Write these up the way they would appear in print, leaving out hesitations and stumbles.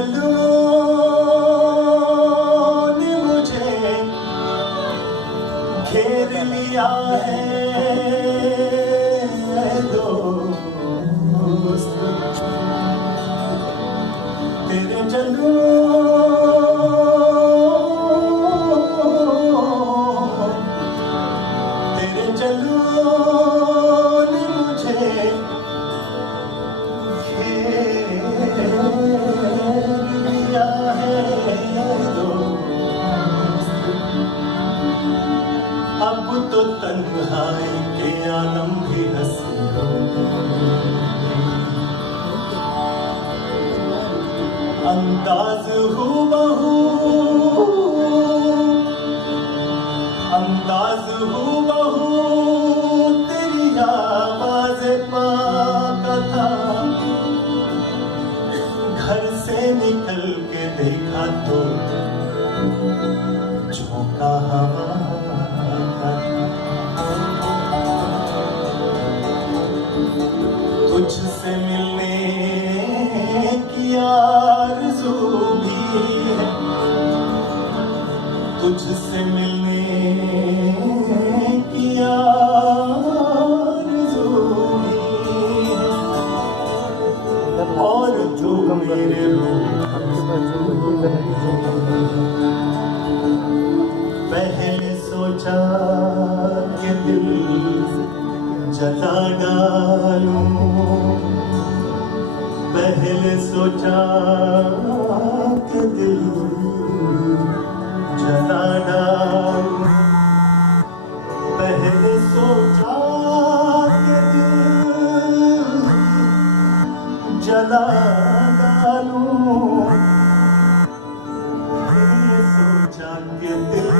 जलवों ने मुझे घेर लिया है दोस्त, तेरे जलवों ने मुझे अब तो तन्हाई के आलम भी हंसी हो अंदाज हूबहू तेरी आवाज़ पाक था। घर से निकल के देखा तो झोंका हवा था। तुझसे मिलने की आरज़ू भी है, तुझसे मिलने की आरज़ू भी है, और तू मेरे पहले सोचा कि दिल जला डालूं, पहले सोचा कि दिल जला डालूं, पहले सोचा कि दिल जला डालूं, ये सोचा कि दिल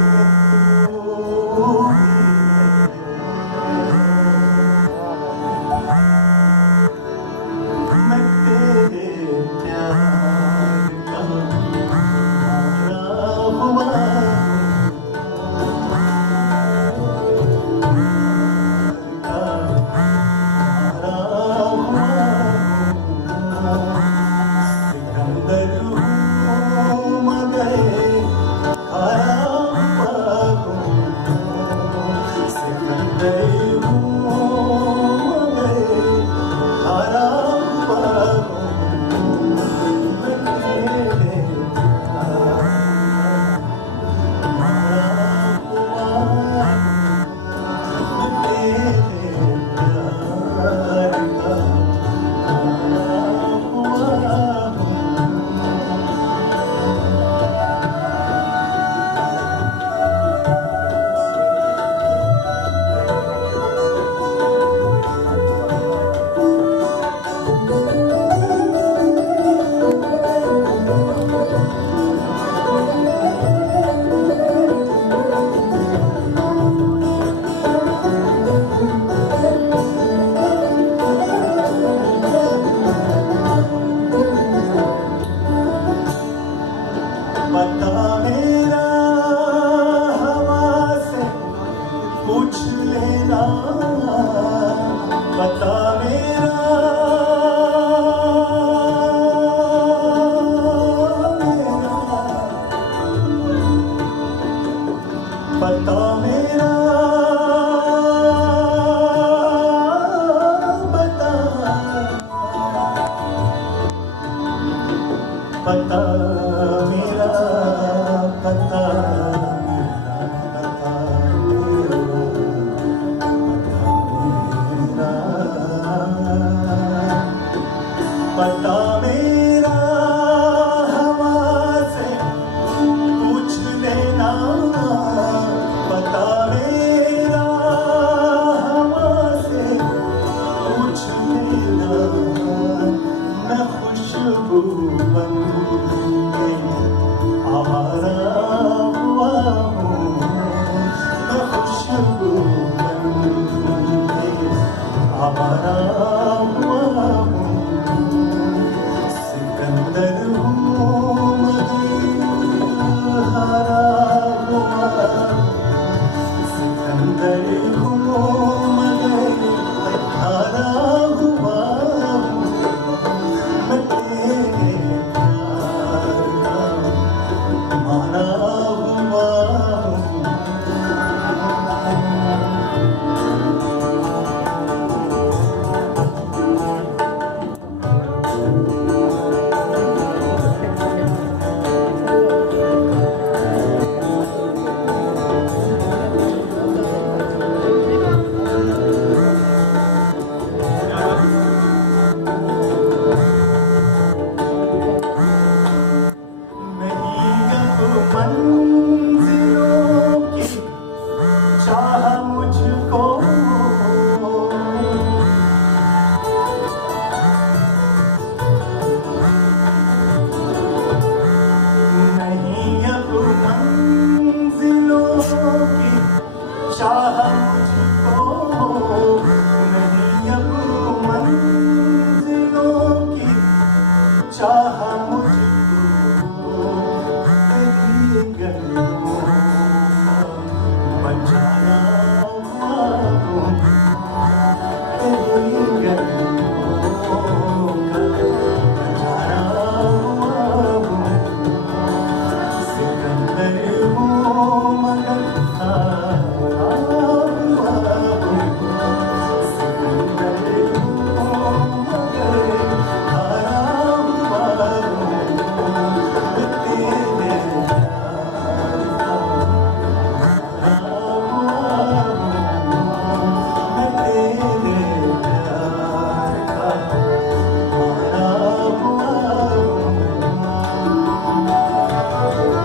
पता मेरा हवा से पूछ लेना, पता मेरा पता मेरा पता मेरा पता पता मेरा हवा से पूछ लेना, पता चाहा मुझको नहीं अब मंजिलों की, चाहा मुझको तेरी गलियों बचाया वो तेरी गलियों का बचाया वो सिकंदर